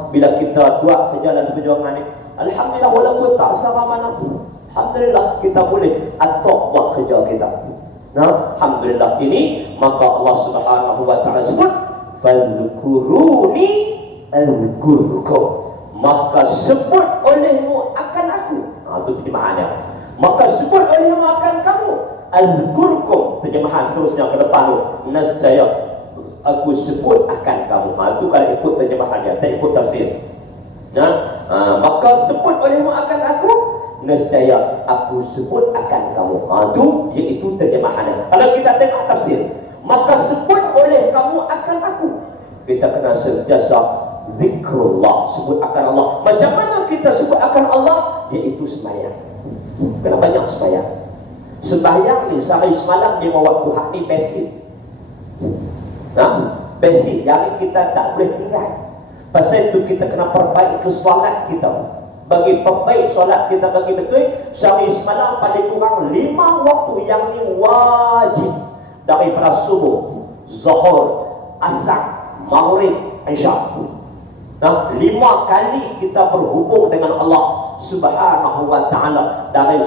Bila kita buat perjalanan perjuangan ni, alhamdulillah, walaupun tak sama mana, alhamdulillah kita boleh atok buat kerja kita. Alhamdulillah ini, maka Allah Subhanahu wa Ta'ala sebut, fadhkuruni azkurkum, maka sebut olehmu akan aku. Itu terjemahannya. Maka sebut olehmu akan kamu, azkurkum. Terjemahan seterusnya ke depan tu, nescaya aku sebut akan kamu. Itu kalau ikut terjemahannya, tak ikut tafsir. Maka sebut olehmu akan aku, nescaya aku sebut akan kamu. Itu iaitu terjemahannya. Kalau kita tengok tafsir, maka sebut oleh kamu akan aku, kita kena sentiasa zikrullah, sebut akan Allah. Macam mana kita sebut akan Allah? Iaitu sembahyang. Kena banyak sembahyang. Sembahyang ni sehari semalam 5 waktu, hak ni basic. Basic yang kita tak boleh tinggal. Pasal itu kita kena perbaiki solat kita. Bagi perbaik solat kita bagi betul, sehari semalam paling kurang 5 waktu yang ni wajib. Daripada subuh, zuhur, asar, maghrib, isya. 5 kali kita berhubung dengan Allah Subhanahu wa Ta'ala dalam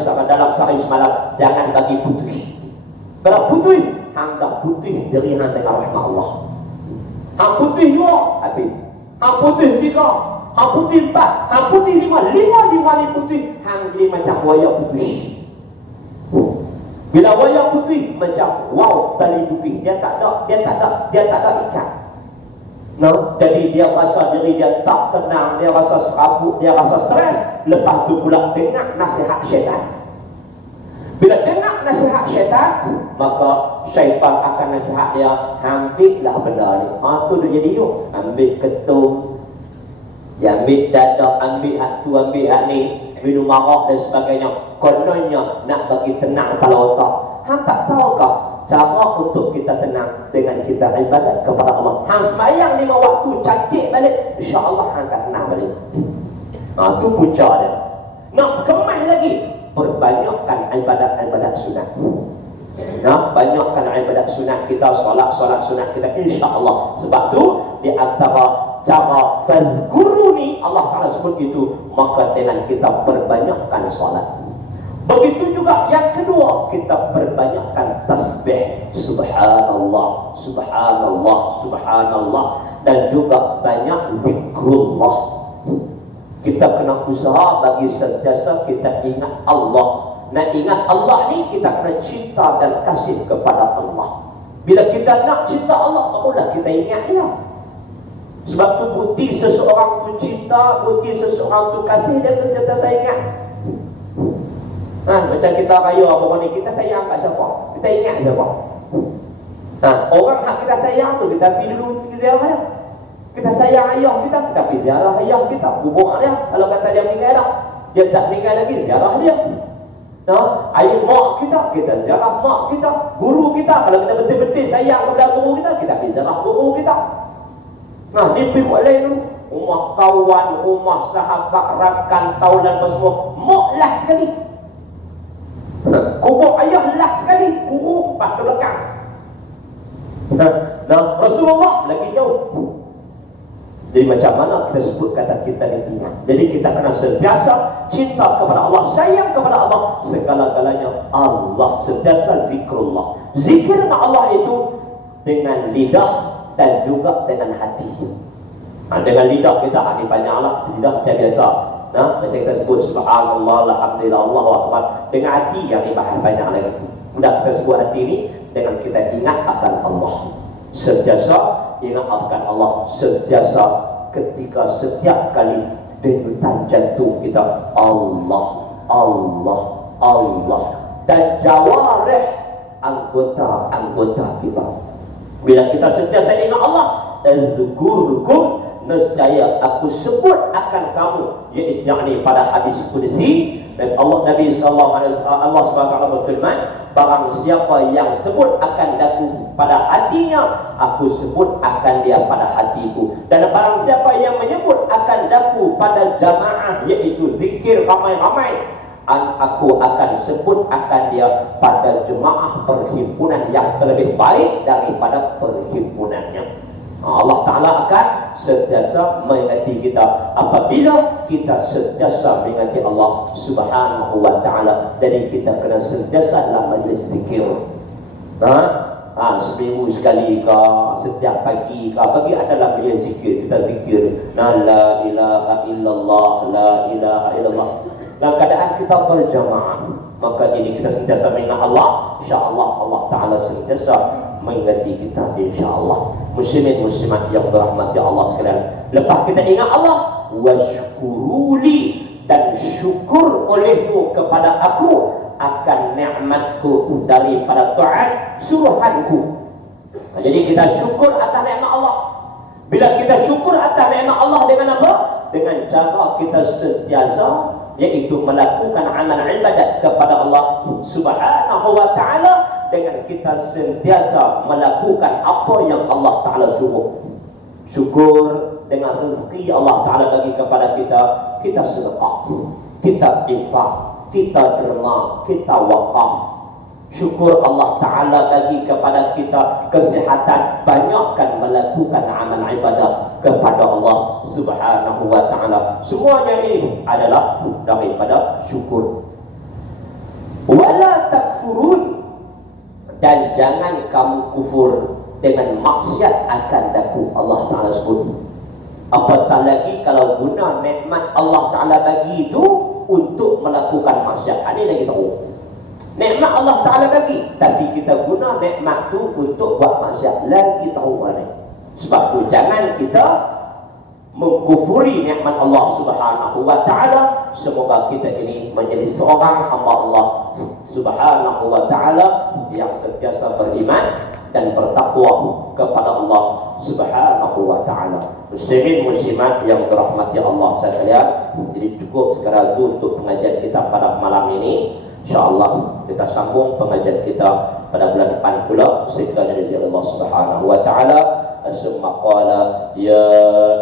sehari semalam. Jangan bagi putih. Kalau putih, hang dah putih dari hang dengan rahmat Allah. Hang putih 2, habis. Hang putih 3, hang putih 4, hang putih 5 ni putih, hang jadi macam buaya putih. Bila wayar putih macam wow tali putih, dia tak ada ikat. No, jadi dia rasa diri dia tak tenang, dia rasa serabut, dia rasa stres. Lepas tu pula dengar nasihat syaitan. Bila dengar nasihat syaitan, maka syaitan akan nasihat dia, ambillah benda ni. Tu dia jadi yuk, ambil ketum, dia ambil dada, ambil hak tu, ambil hak ni, minum arak dan sebagainya. Kononnya nak bagi tenang kepala otak. Hang tak tahu kah cara untuk kita tenang dengan kita ibadat kepada Allah? Hang sembahyang 5 waktu cantik balik, insya-Allah hang akan tenang balik. Tu punca dia. Nak kemah lagi, perbanyakkan ibadat-ibadat sunat. Banyakkan ibadat sunat kita, solat sunat kita, insya-Allah. Sebab tu di antara cara fadhkuruni Allah Ta'ala sebut itu, maka dengan kita perbanyakkan solat. Begitu juga yang kedua, kita perbanyakkan tasbih, subhanallah, subhanallah, subhanallah, dan juga banyak zikrullah. Kita kena usaha bagi sentiasa kita ingat Allah. Nak ingat Allah ni, kita kena cinta dan kasih kepada Allah. Bila kita nak cinta Allah, barulah kita ingat dia. Sebab tu bukti seseorang tu cinta, bukti seseorang tu kasih, dia sentiasa ingat. Macam kita raya apa ni, kita sayang kat siapa, kita ingat siapa. Orang hak kita sayang tu, kita pergi dulu ziarah dia. Kita sayang ayah kita pergi ziarah ayah kita, kubur dia. Kalau kata dia meninggal dah, dia tak meninggal lagi, ziarah dia. Ayah mak kita ziarah mak kita. Guru kita, kalau kita betul-betul sayang kepada guru kita pergi ziarah guru kita. Ni pergi buat lain dulu, rumah kawan, rumah sahabat, rakan, taulan apa semua, mak lah sekali. Kubur ayah lah sekali, guru pas ke belakang. Rasulullah lagi jauh. Jadi macam mana kita sebut kata kita ni ingat. Jadi kita kena sentiasa cinta kepada Allah, sayang kepada Allah, segala-galanya Allah, sentiasa zikrullah. Zikir Allah itu dengan lidah dan juga dengan hati. Dengan lidah kita hati banyaklah, lidah macam biasa. Macam kita sebut subhanallah, alhamdulillah, Allahu akbar. Dengan hati yang dibahas banyak lagi. Mudah kita sebut hati ni dengan kita ingat akan Allah. Sentiasa ingat akan Allah, sentiasa ketika setiap kali denyutan jantung kita Allah, Allah, Allah, dan jawarih anggota-anggota kita. Bila kita sentiasa ingat Allah, azkurkum, nescaya aku sebut akan kamu, yakni pada hadis qudsi. Dan Nabi sallallahu alaihi wasallam, Allah Subhanahu wa taala berfirman, barang siapa yang sebut akan aku pada hatinya, aku sebut akan dia pada hatiku. Dan barang siapa yang menyebut akan aku pada jamaah, iaitu zikir ramai-ramai, aku akan sebut akan dia pada jemaah perhimpunan yang terlebih baik daripada perhimpunannya. Allah Ta'ala akan sentiasa mengingati kita apabila kita sentiasa mengingati Allah Subhanahu wa Ta'ala. Jadi kita kena sentiasa dalam majlis zikir. Seminggu sekali ke, setiap pagi ke, pagi adalah majlis zikir. Kita zikir la ilaha illallah, la ilaha illallah. Dalam keadaan kita berjamaah, maka ini kita sentiasa mengingat Allah. InsyaAllah Allah Ta'ala sentiasa mengingati kita, insyaAllah. Muslimin muslimat yang dirahmati Allah sekalian, lepas kita ingat Allah, washkuruli, dan syukur olehmu kepada aku akan nikmatku daripada taat suruhanku. Jadi kita syukur atas nikmat Allah. Bila kita syukur atas nikmat Allah dengan apa? Dengan cara kita sentiasa, yaitu melakukan amal ibadat kepada Allah Subhanahu wa Ta'ala, dengan kita sentiasa melakukan apa yang Allah Ta'ala suruh. Syukur dengan rezeki Allah Ta'ala bagi kepada kita, kita sedekah, kita infak, kita derma, kita wakaf. Syukur Allah Ta'ala bagi kepada kita kesihatan, banyakkan melakukan amal ibadah kepada Allah Subhanahu wa Ta'ala. Semuanya ini adalah daripada syukur. Wala takfurun, dan jangan kamu kufur dengan maksiat akan daku. Allah Ta'ala sebut, apatah lagi kalau guna nikmat Allah Ta'ala bagi itu untuk melakukan maksiat. Ini lagi tahu. Nikmat Allah Ta'ala bagi, tapi kita guna nikmat tu untuk buat maksiat. Lagi tahu mana. Sebab tu jangan kita mengkufuri nikmat Allah Subhanahu wa Ta'ala. Semoga kita ini menjadi seorang hamba Allah Subhanahu wa Ta'ala yang sentiasa beriman dan bertakwa kepada Allah Subhanahu wa Ta'ala. Muslimin muslimat yang dirahmati Allah sekalian, jadi cukup sekarang itu untuk pengajian kita pada malam ini. InsyaAllah kita sambung pengajian kita pada bulan depan pula. Sekiranya dari Allah Subhanahu wa Ta'ala. Summa qala ya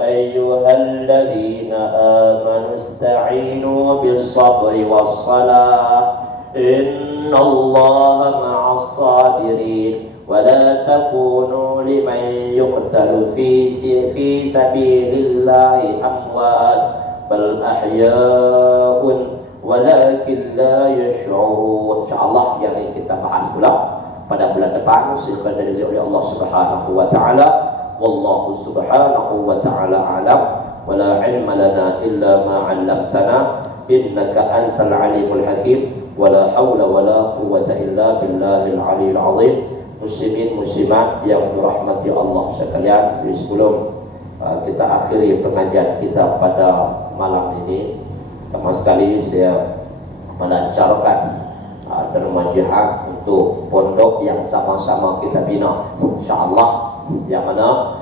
ayyuhalladzina amanu ista'inu bis sabri was salah innallaha ma'as sabirin wa la takunu liman yuqtalu fi sabilillahi amwat bal ahya'un walakin la yash'urun. InsyaAllah yang ini kita bahas pula pada bulan depan. Sekiranya dari Allah Subhanahu wa Ta'ala. Wallahu Subhanahu wa Ta'ala alam. Wa la ilma lana illa ma 'allamtana innaka antal alimul hakim. Wa la hawla wa la quwwata illa billahil aliyyil azim. Muslimin muslimat yang dirahmati Allah sekalian, sebelum kita akhiri pengajian kita pada malam ini, pertama sekali saya melancarkan termajihan untuk pondok yang sama-sama kita bina. InsyaAllah yang mana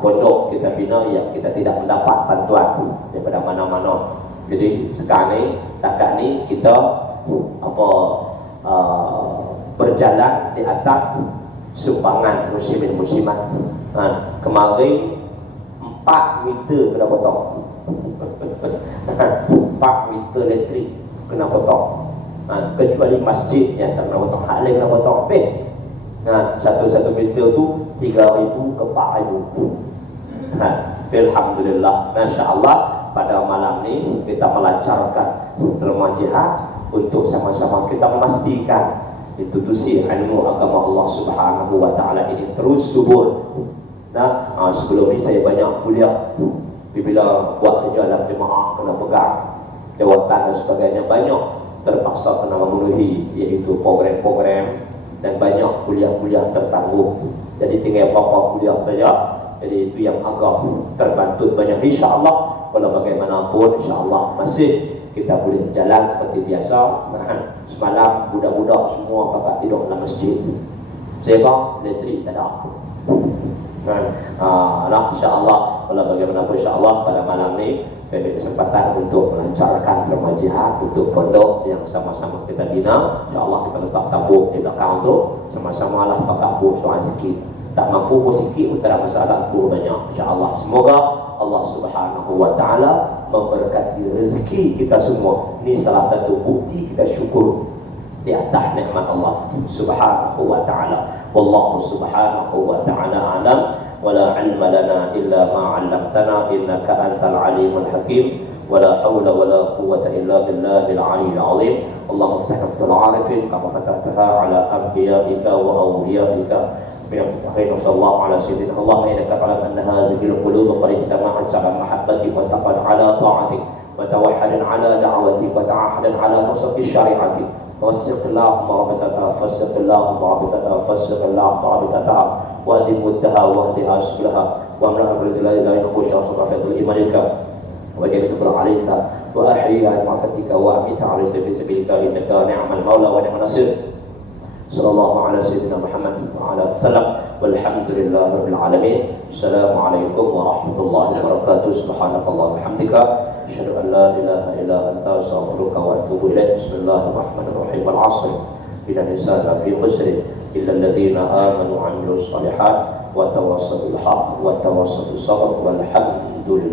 pondok kita bina yang kita tidak mendapat bantuan daripada mana-mana. Jadi sekarang ni, takat ni kita berjalan di atas sumbangan muslimin muslimat. Kemarin 4 meter kena potong. 4 meter elektrik kena potong. Kecuali masjid yang tak kena potong. Hak lain kena potong habis. Satu-satu meter tu 3,000 ke 4,000. Alhamdulillah, masya-Allah, pada malam ni kita melancarkan termajihan untuk sama-sama kita memastikan institusi ilmu agama Allah Subhanahu wa Ta'ala ini terus subur. Sebelum ni saya banyak kuliah, bila buat kerja dalam jemaah kena pegang jawatan dan sebagainya, banyak terpaksa kena memenuhi, iaitu program-program dan banyak kuliah-kuliah tertangguh. Jadi tinggal beberapa kuliah saja. Jadi itu yang agak terbantu banyak. InsyaAllah kalau bagaimanapun, InsyaAllah masih kita boleh jalan seperti biasa. Semalam budak-budak semua kakak tidur dalam masjid. Sebab elektrik tak ada. InsyaAllah kalau bagaimanapun, InsyaAllah pada malam ni saya ada kesempatan untuk melancarkan permajihan untuk pondok yang sama-sama kita bina. InsyaAllah kita letak tabung di belakang tu, sama-sama lah pakai buh soal sikit. Tak mampu buh sikit pun tak ada masalah, buh banyak. InsyaAllah semoga Allah Subhanahu wa Ta'ala memberkati rezeki kita semua. Ini salah satu bukti kita syukur di atas nikmat Allah Subhanahu wa Ta'ala. Wallahu Subhanahu wa Ta'ala alam. ولا علم لنا إلا ما علمتنا إنك أنت العليم الحكيم ولا حول ولا قوة إلا بالله العلي العظيم. اللهم افتح نفس العارفين كما فتحتها على أنبيائك وأوليائك من الخير. صلى الله على سيدنا الله إنك تعلم أن هذه القلوب قد اجتمعت على محبتك واتقت على طاعتك وتوحد على دعوتك وتعهد على نصرة شريعتك. فوسق اللهم رابطتها، فوسق اللهم رابطتها، فوسق اللهم رابطتها، واهد مدها واهد اشكالها، واملأها بالجلال لا يخبش وصرفت ايمانك وجلتك عليك واحييها بمعرفتك واميتها على سبيلك انك نعم المولى ونعم النصير. صلى الله على سيدنا محمد وعلى اله وسلم والحمد لله رب العالمين. السلام عليكم ورحمة الله وبركاته. سبحانك اللهم وبحمدك أشهد أن لا إله إلا أنت أستغفرك وأتوب إليك. بسم الله الرحمن الرحيم. العصر إن الإنسان لفي خسر إلا الذين آمنوا وعملوا الصالحات وتواصوا بالحق وتواصوا بالصبر والحمد لله.